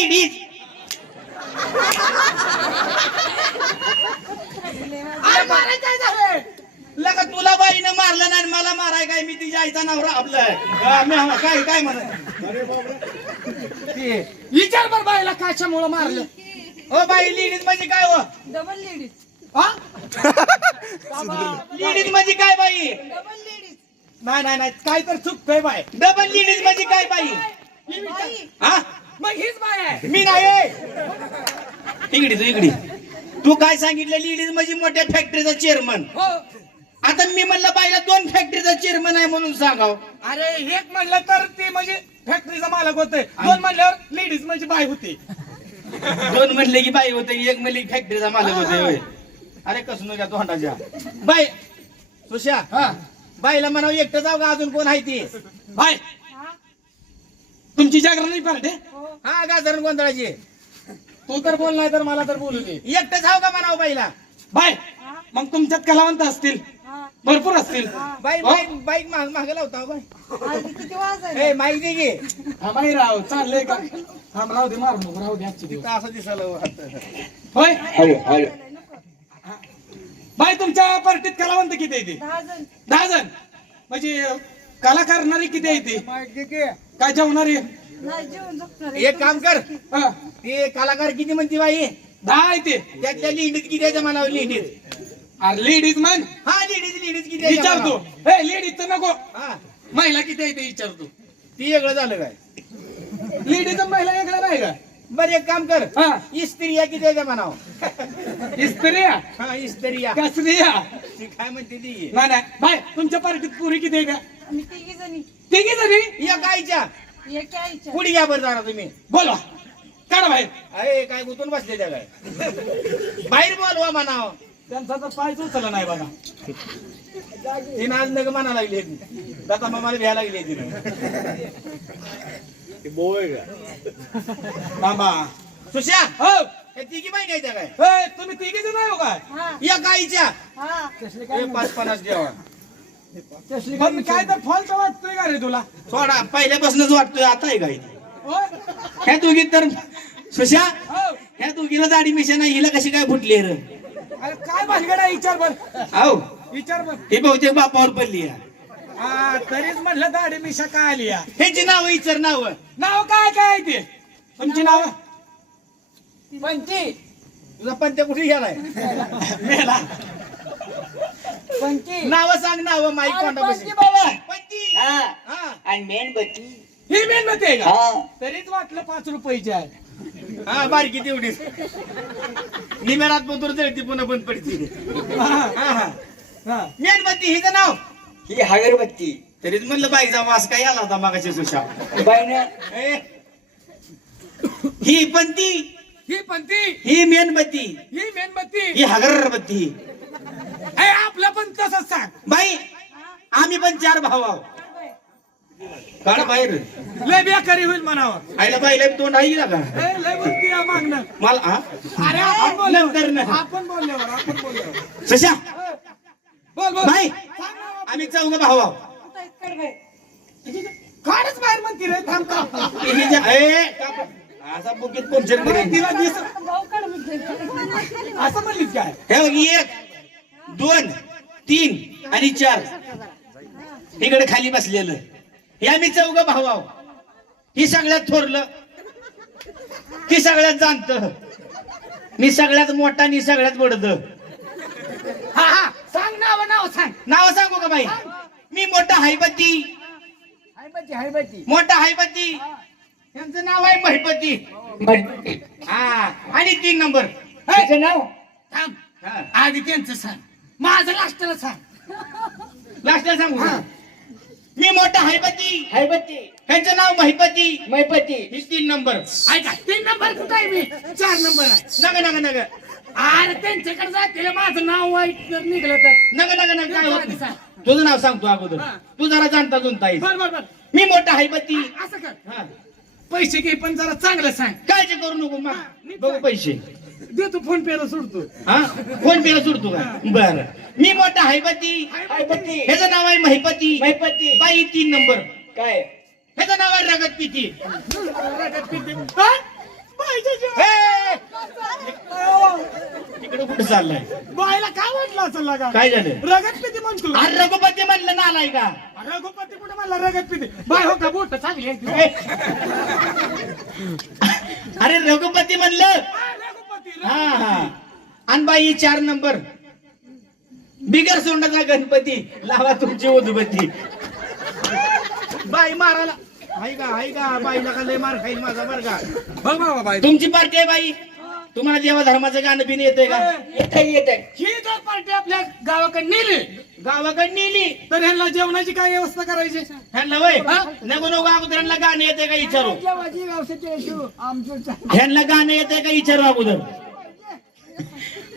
Ladies. लगा तुला बाईनं मारलं नाही आणि मला माराय काय? मी तिच्या आईचा नवरा आपलं हा, हा- काय काय म्हणत ते विचार बर बाईला कशामुळं मारलं. ओ बाई लेडीज म्हणजे काय हो? डबल लेडीज हा? लेडीज म्हणजे काय बाई? डबल लेडीज नाही नाही नाही. काय तर चुकतंय बाय डबल लेडीज म्हणजे काय बाई ही विचार- बाई हा मग हीच बाय आहे मी नाही इकडे तू इकडे तू काय सांगितलं लेडीज म्हणजे मोठ्या फॅक्टरीचा चेअरमन हो. आता मी म्हणलं बाईला दोन फॅक्टरीचा चेअरमन आहे म्हणून सांगाव. अरे एक म्हणलं तर ते म्हणजे फॅक्टरीचा मालक होते. दोन म्हणल्यावर लेडीज म्हणजे बाय होते. दोन म्हणले की बाई होते एक म्हणले फॅक्टरीचा मालक होते होय. अरे कसं घ्या तोंडाच्या. बाई सुशा हा. बाईला म्हणावं एकटं जाऊ का अजून कोण आहे ती? बाय तुमची जागरण नाही पाहिजे हो. हा गाजरण गोंधळाची. तू तर बोल नाही तर मला तर बोलू दे. एकटं जाऊ का म्हणावं बाईला? बाय. हा मग तुमच्यात कलावंत असतील. हा. भरपूर असतील. बाई हो? बाईक बाईक माग मागे लावता हो बाई. आज किती वाजायला ए माईक दे गे हा बाई राव चाललंय का? थांब राहू दे मार नको राहू दे आजची दिवस. तिथं असं दिसलं होय? बाई तुमच्या पार्टीत कलावंत किती दहा जण. म्हणजे कला करणारी किती आहे ते? काय जेवणारी? नाही जेवण झोपणार एक काम कर. हा, ते कलाकार किती म्हणते बाई? दहा आहे ते. त्यातल्या लिहिणीत किती आहे म्हणावं लिहिणीत अरे लेडीज म्हण. हा लिहिणीत लिहिणीत किती आहे विचारतो हे लेडीज तर नको. हा. महिला किती आहे ते विचारतो ती. वेगळं झालं काय? लेडीज महिला वेगळं नाही का? बरं एक काम कर. हा. इस्त्रिया किती आहे म्हणावं स्त्रिया? हा इस्त्रिया का स्त्रिया? ती काय म्हणते ती? नाही नाही. बाय तुमच्या पार्टीत पुरी किती आहे का आम्ही तिघी जणी. तिघी जणी? या गायच्या एक आईच्या. पुढे घ्या बरं जाणार तुम्ही. बोला काढा बाहेर. अरे काय गुतून बसले त्या काय? बाहेर बोलवा म्हणाव. त्यांचा तर पायच उचलला नाही बघा. तिनं आज नग म्हणा लागली दादा मामाला भ्या लागली तिनं. सुशा हो. तिघी बाई घ्यायच्या काय? ए, तुम्ही तिघी जण आहे हो काय? हा. या गाईच्या हा. हे पाच पन्नास जेवण. पण काय तर फॉल्ट वाटतोय का रे तुला? सोडा पहिल्यापासूनच वाटतोय आता आहे गाई होय? ह्या दोघीत तर सुशा हो. ह्या दोघीला दाढी मिशन आहे हिला कशी काय फुटली रे? अरे काय भानगड आहे विचार बर हो विचार बर ही बहुतेक बापावर पडली आहे. हा तरीच म्हटलं दाढी मिशा काय आली या ह्याची नाव इचर नाव. नाव काय काय आहे ते? तुमची नाव? पंची. तुझा पंत्या कुठे गेलाय? मेला. नाव सांग नाव अरे कोणता बाबा. हा. हा. आणि मेणबत्ती ही मेणबत्ती आहे का? हा. तरीच वाटलं पाच रुपयाची आहे हा बारकी तेवढीच. निम्या पतूर जळती पुन्हा बंद पडती. हा, हा हा. हा. मेणबत्ती हिचं नाव? ही अगरबत्ती तरीच म्हणलं बाईचा वास काय आला होता मागाशी सुशा. बाईनं. ए. ही पंती ही पंथी ही मेणबत्ती ही मेणबत्ती ही हगरबत्ती. हे आपलं पण तसंच सांग. बाई आम्ही पण चार भाऊ आहोत. काढ बाहेर. लय बेकारी होईल म्हणावं. आईला बाईला तोंड आहे का? ए, लय आहे मागणं मला हा? अरे आपण नंतर बोलल्यावर ना. आपण बोलल्यावर आपण बोलल्यावर. सुशा बोल बोल. बाई. आम्ही चौघ भाऊ कडबाई? काढच बाहेर म्हणते रे थांब थांब. ही ज्या- ए, का- असा बुकीत पंक्चर करेन. तिला दिस भाऊ काढ म्हणते. असं म्हणलीस काय? हे बघ एक. दोन तीन आणि चार. इकडे खाली बसलेलं. हे आम्ही चौघ भाऊ आहोत ही सगळ्यात थोरलं. ती सगळ्यात जाणत. मी सगळ्यात मोठा आणि सगळ्यात बडद. हा हा. सांग नाव नाव सांग. नाव सांगू का बाई? मी मोठा हायपती. हायबाची हायबाची मोठा हायपती. यांचं नाव आहे महिपती हा. आणि तीन नंबर. नाव? थांब. हा. आधी त्यांचं सांग. माझं लास्टला सांग. लास्टला सांगू का? मी मोठा हायपती. हायबत्ती त्यांचं नाव महिपती. मैपत्ती ही तीन नंबर. ऐका तीन नंबर कुठं आहे मी? चार नंबर आहे. नग नग नग. अरे त्यांच्याकडे जाते माझं नाव वाईट जर निघलं तर. नग नग नग. काय होत नाही. तुझं नाव सांगतो अगोदर. हा. तू जरा जाणता जुनता येईल बर बर बर. मी मोठा हायपती. असं कर. हा. पैसे घे पण जरा चांगलं सांग. काळजी करू नको बघू. पैसे. देतो फोन पेला सोडतो. हा? फोन पेला सुटतो का? बर. मी मोठा हायपती. हायबत्ती ह्याचं नाव आहे महिपती. मैपत्ती बाई तीन नंबर. काय? ह्याचं नाव आहे रगत पिती. हा? तिकडे कुठे चाललाय? बाईला काय वाटलं असं लागा? काय झालं? रगत पिती म्हणतो अरे रघुपती म्हणलं ना आलाय का? रघुपती कुठे म्हणला? रगत पिती बाय हो का? बोट चांगली आहे ती. अरे रघुपती म्हणलं. हा, रघुपती हा हा. आणि बाई चार नंबर. बिगर सोंडाचा गणपती. लावा तुमची उदबत्ती. बाई मारायला. हाय का हाय का बाईला का लय मार खाईल माझा बर का. बघ बाबा बाई. तुमची पार्टी आहे बाई. तुम्हाला देवा धर्माचं गाणं बिन येतंय का? येत येत ही जर पार्टी आपल्या गावाकडे नेली गावाकडे नेली तर ह्यांना जेवणाची काय व्यवस्था करायची? ह्यांना वय नको नको अगोदर ह्यांना गाणं येते का विचारू? ह्यांना गाणं येते का विचारू अगोदर?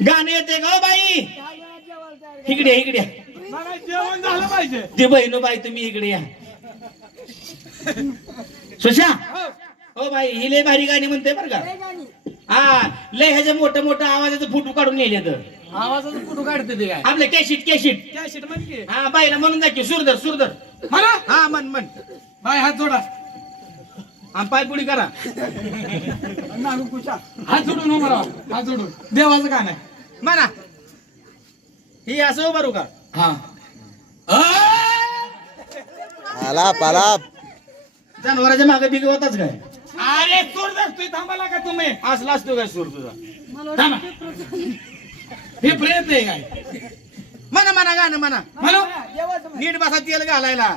गाणं येते का बाई? इकडे इकडे या. मला जेवण झालं पाहिजे. ते बहिणो बाई तुम्ही इकडे या. सुशा? हो. बाई ही लय भारी गाणी म्हणते बरं का. हा लय ह्याच्या मोठं मोठं आवाजाचं फुटू काढून नेले तर. आवाजाचा फोटो काढते ते काय? आपले कॅशिट कॅशिट त्या शीट म्हणजे? हा बाईला म्हणून दाखव सुरधर सुरधर. म्हणा हा म्हण म्हण. बाय हात जोडा. आणि पायपुडी करा. हात जोडून हात जोडून. देवाचं गाणं आहे. म्हणा. ही असं उभं राहू का? हा. आलाप आलाप जनावराच्या मागे बिग होताच काय? अरे सूर धरतोय थांबाला का तुम्ही. असला असतो काय सूर तुझा. थांबा. हे प्रयत्न आहे काय? म्हणा म्हणा गाणं म्हणा. म्हणू? नीट बसा तेल घालायला.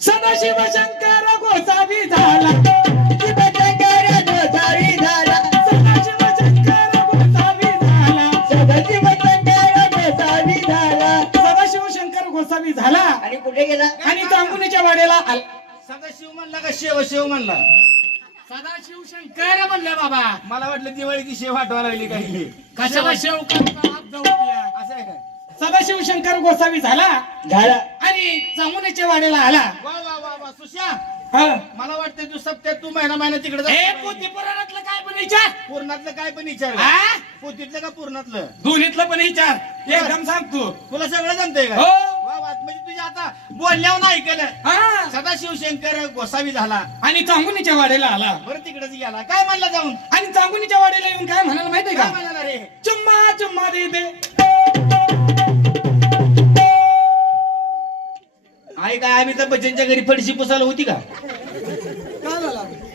सदाशिव शंकर गोसावी झाला. शिवशंकर गोसावी झाला. सदाशिव शंकर गोसावी झाला. शिवशंकर गोसावी झाला. सदाशिव शंकर गोसावी झाला. आणि कुठे गेला? आणि चांगुनीच्या वाड्याला आला. सदाशिव म्हणला का शेव शेव म्हणला? सदाशिव शंकर म्हणलं बाबा. मला वाटलं दिवाळीची शेव आठवा लागली काही. कशाला शेव? करता? हात जाऊ द्या. असं आहे काय सदाशिव शंकर गोसावी झाला. झाला. आणि चांगुनीच्या वाड्याला आला. वा वा वा वा सुशा. हा. मला वाटतं तू सप्त्यात तू महिना महिना तिकडे हे जा. पोथी पुराणातलं काय पण विचार. पूर्णातलं काय पण विचार. हा? पोतीतलं का पूर्णातलं? दोन्हीतलं पण विचार. एकदम सांगतो. तुला सगळं जमतंय का? हो. वा वा म्हणजे तुझ्या आता बोलण्यावर नाही ऐकलं. हा. सदाशिव शंकर गोसावी झाला. आणि चांगुनीच्या वाड्याला आला. बरं तिकडेच गेला. काय म्हणला जाऊन? आणि चांगुनीच्या वाड्याला येऊन काय म्हणाला माहितीये काय का म्हणाला रे? चुम्मा चुम्मा दे दे आई काय अमिताभ बच्चनच्या घरी फडशी पुसायला होती का?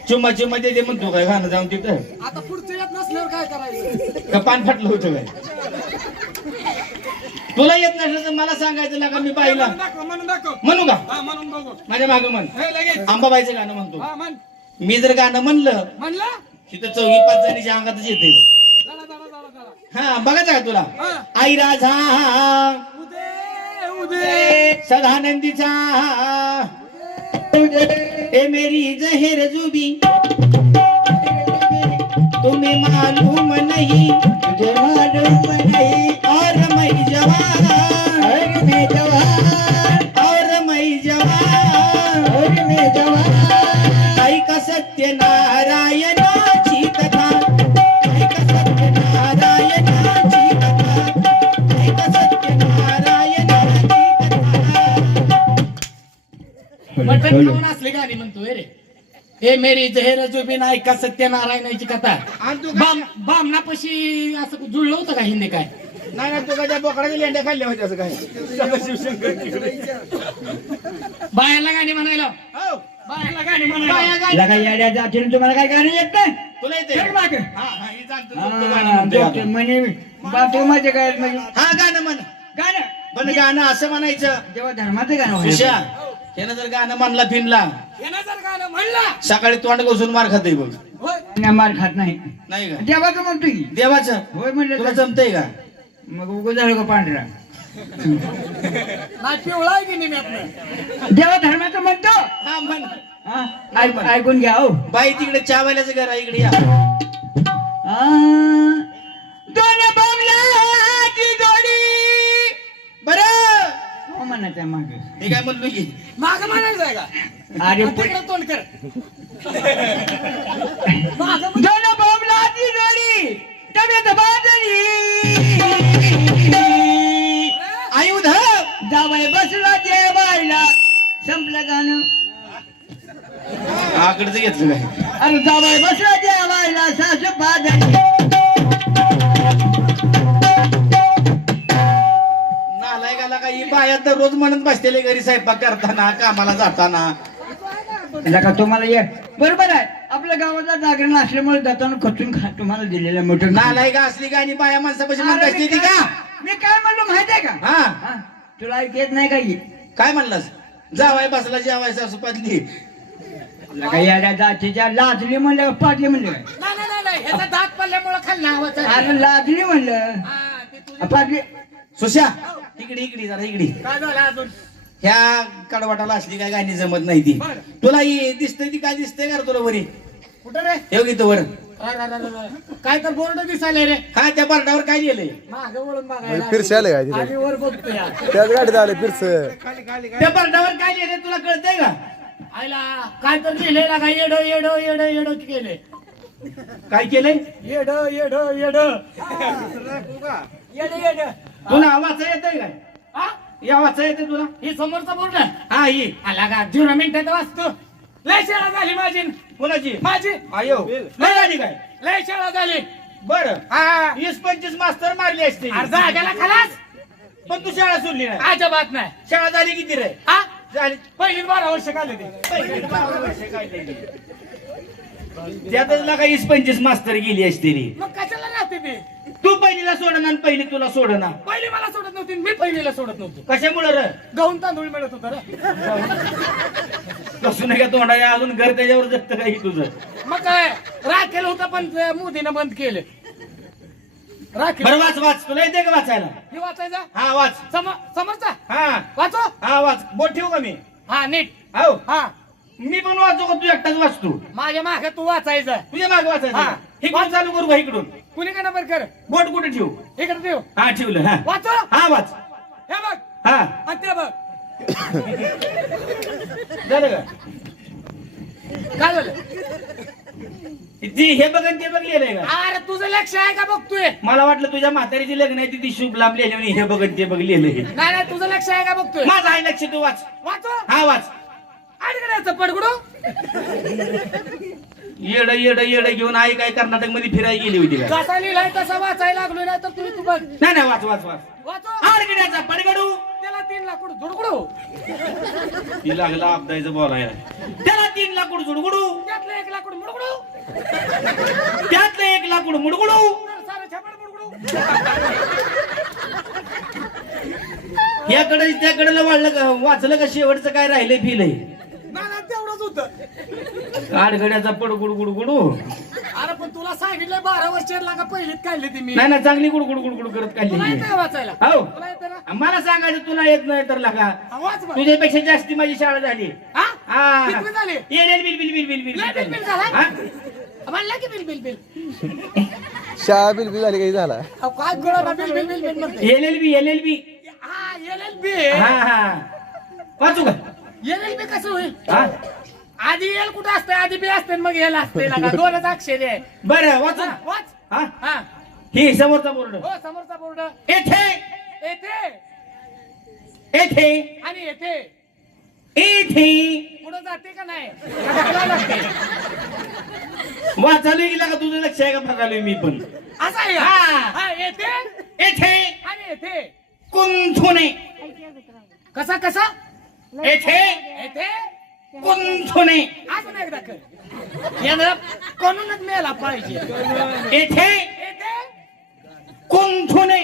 चुम्मा चुम्मा दे दे म्हणतो काय गाणं जाऊन तिथं? आता पुढचं येत नसल्यावर काय करायचं? का पान फाटलं होतं काय? तुला येत नसलं तर मला सांगायचं लागा मी दाखव म्हणू का? माझ्या मागं म्हण. आंबाबाईचं गाणं म्हणतो. म्हण. मी जर गाणं म्हणलं म्हणलं? तिथं चौघी पाच जणीच्या अंगातच येते. हा बघायचं का तुला? हा. आई राजा. सदानंदीचा. ए मेरी जहर जुबी तुम्हें मालूम नहीं। मटण खाऊन असले गाणी म्हणतोय रे. हे मेरी जहेर जुबीन ऐका सत्यनारायणाची कथा. आणि तू बाम बामणापाशी असं जुळलं होतं का हिंदी काय? नाही नाही तू काय बोकडाच्या लेंड्या खाल्ल्या होत्या असं काय? बायाला गाणी म्हणायला. हो. बायाला गाणी बाया म्हणायला गाय- लगा येड्या जातीनं तुम्हाला काय गाणं येत नाही? तुला येते. चल मागे. हा हा हे जाणतं तुमचं गाणं हा, म्हणतोय डॉक्टर आता. म्हणे बापू माझे काय म्हणजे हा गाणं म्हण. गाणं. पण गाणं असं म्हणायचं. जेव्हा धर्माचं गाणं सुशा. त्यानं जर गाणं म्हणला फिनला यानं जर गाणं म्हणलं सकाळी तोंड घुसून मार खाते बघ. होय. नाही, मार खात नाही. नाही का? देवाचं म्हणतो की. देवाचं? होय म्हणलं तुला तर. जमतंय का? मग उगं झालं का पांढरा? नाही पिवळा आहे की नाही आपलं देवा धर्माचं म्हणतो. हा म्हण. हा, ऐक- ऐकून घ्या हो. बाई तिकडे चावायलाच घर आहे, इकडे या. आ, दोन हो म्हणायचं माग. हे काय म्हणलो की माग म्हणायचं आहे का? अरे आता इकडं तोंड कर. मागं म्हण- दोन बमलाची जोडी तब्येत बाजरी. आयुध जावय बसला जेवायला. संपलं गाणं. आकडचं घेतलं काय अरे जावय बसला जेवायला सासू रोज म्हणत बसतेले घरी स्वयंपाक करताना कामाला जाताना. नका तुम्हाला ये. बरोबर आहे. आपल्या गावाचा जागरण असल्यामुळे जाताना खचून खा तुम्हाला दिलेलं मोठं नालाय का असली गाणी बाया माणसापाशी म्हणत असते ती का? मी काय म्हणलो माहितीये का? हा. हा, तुला ऐक येत नाही का ही? काय म्हणलास? जावाय बसला जेवाय सासू पाजली याला जातीच्या लाजली म्हणलं का पाटली म्हणलं काय? नाही नाही, नाही नाही. ह्याचा दात पडल्यामुळे खाल्ला. अरे लाजली म्हणलं. हा, ते तुझं- पाटली सुशा! इकडे इकडे जरा इकडे. काय झालं अजून? ह्या कडवाटाला असली काय गाणी जमत नाही ती. बरं. तुला ही दिसतंय ती काय दिसतंय का रे तुला वरी? कुठं रे? येऊ गीत वर. अरे, अरे, अरे, अरे. काय तर बोर्ड दिसायले रे. हा त्या बर्डावर काय लिहिलंय? मागे वळून बघायला फिरसे आले काय तिथे? वर बघतो या. त्याच गाडीत आले फिरस. त्या बर्डावर काय लिहिलंय तुला कळतंय का? आयला काय तर लिहिलंय ना काय? येड येड येड येड केले काय केलंय? येड येड येड. येड येड. तुला वाचा येतंय काय? हा? या वाचा येते तुला? ही समोरचा बोर्ड हा ही. आला का झिरो मिनिटात वाचतो लय शाळा झाली माझी. कोणाची? माझी. आयो. लय झाली काय? लय शाळा झाली. बर. हा. वीस पंचवीस मास्तर मारली असते. अरे जाग्याला खलास? पण तू शाळा सोडली नाही. अजिबात नाही. शाळा झाली किती रे? हा? झाली. पहिली बारा वर्ष काढले ते. पहिली बारा वर्ष नाही. त्यातच लागा वीस पंचवीस मास्तर गेली असते रे. मग कशाला राहते ते? तू पहिलीला सोडना आणि पहिली तुला सोडना पहिली मला सोडत नव्हती मी पहिलीला सोडत नव्हतो. कशामुळे रे? गहून तांदूळ मिळत होता रे. कसू नाही का तोंडा अजून घर त्याच्यावर जगत काही तुझं? मग काय राखेल होतं पण ते मोदीनं बंद केलं. राखेल बरं वाच वाच. तुला येते का वाचायला? हे वाचायचा? हा वाच. सम- समजता हा. वाचो. हा वाच. बोट ठेवू का मी? हा नीट. हो हा. मी पण वाचू का? तू एकटाच वाचतो माझ्या मागे तू वाचायचं. तुझ्या मागे वाचायचं हा. इकडून चालू करू का इकडून? कुणी का नंबर कर? बोट कुठे ठेवू? इकडे ठेव. हा ठेवलं हा. वाचो. हा वाच. हे बघ. हा. आणि ते बघ. झालं का? काय झालं? ती हे बघ आणि ते बघ लिहिलंय का? अरे तुझं लक्ष आहे का बघतोय? मला वाटलं तुझ्या म्हातारीची लग्न आहे ती शुभ लांब लिहिली म्हणे हे बघ आणि ते बघ लिहिलंय नाही नाही तुझं लक्ष आहे का बघतोय? माझं आहे लक्ष तू वाच. वाचो. हा वाच. अडकडायचं पडगडू. येड येड येड घेऊन आई काय कर्नाटकमध्ये फिरायला गेली होती कसा लिहिलाय तसा वाचायला लागलो नाही तर तुम्ही तू बघ. नाही नाही वाच वाच वाच. वाचो. आडगिड्याचा पडगडू. त्याला तीन लाकूड धुडगुडू ती लागला आपदायचं बोलायला. त्याला तीन लाकूड झुडगुडू. त्यातलं एक लाकूड मुडगुडू. त्यातलं एक लाकूड मुडगुडू. तर सारं छापड मुडगुडू. याकडे त्याकडे वाढलं का वाचलं का शेवटचं काय राहिलंय फिलय? ना ना तेवढंच होतं. आडगड्याचा पडगुड गुडगुडू अरे पण तुला सांगितलं बारा वर्ष लागा पहिलीत काढली ती मी. नाही ना चांगली गुडगुड गुडगुड करत तुला काढली येतं का वाचायला? हो. तुला येतं ना मला सांगायचं तुला येत नाही तर लागा. हा, वाच तुझ्यापेक्षा जास्ती माझी शाळा झाली. हा? हा. कितवी झाली? ये ये, bill bill bill bill bill लय बिल बिल झाला? हा? म्हणला की बिल बिल बिल. शाळा बिलबी झाली काही झाला? अहो, काय गोळा बिल बिल बिल बिल म्हणते L L B L L B. हा एल एल बी. हा हा. वाचू का? एल एल बी कसं होईल? हा. आधी एल कुठं असतं आधी बी असते मग एल असते दोनच अक्षर आहे. बरं वाचू हा, वाच. हा? हा. ही समोरचा बोर्ड. हो समोरचा बोर्ड. येथे. येथे. येथे. आणि येथे. येथे. पुढे जाते का नाही? ढकलावं लागते. गेला का तुझं लक्ष आहे का बघालोय मी पण? असं आहे? का? हा. हा येथे. येथे. आणि येथे. कुंथुने. कसा कसा? येथे. येथे. कुंथुने अजून एकदा कर. यानं कोणूनच मेला पाहिजे. येथे कुंथुने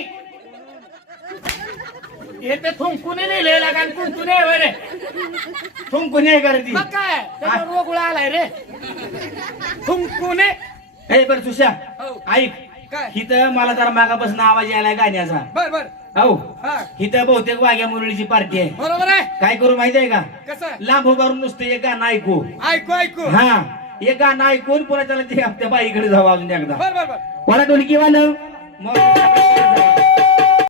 येथे थुंकूने लिहिलेला का कुंतूने रे थुंकुने करती मग काय? त्याच्यावर रोगुळा आलाय रे. थुंकूने हे बर सुशा हो. ऐक. काय? इथं मला जरा मागापासून आवाज यायला गाण्याचा. बर बर. हो हा. इथं बहुतेक वाघ्या मुरळीची पार्टी आहे. बरोबर आहे. काय करू माहिती आहे का? कसं? लांब उभारून नुसतं एक गाणं ऐकू. ऐकू ऐकू. हा एक गाणं ऐकून पुन्हा त्याला ते त्या बाईकडे जावं अजून एकदा. बर बर बर. मला वालं मग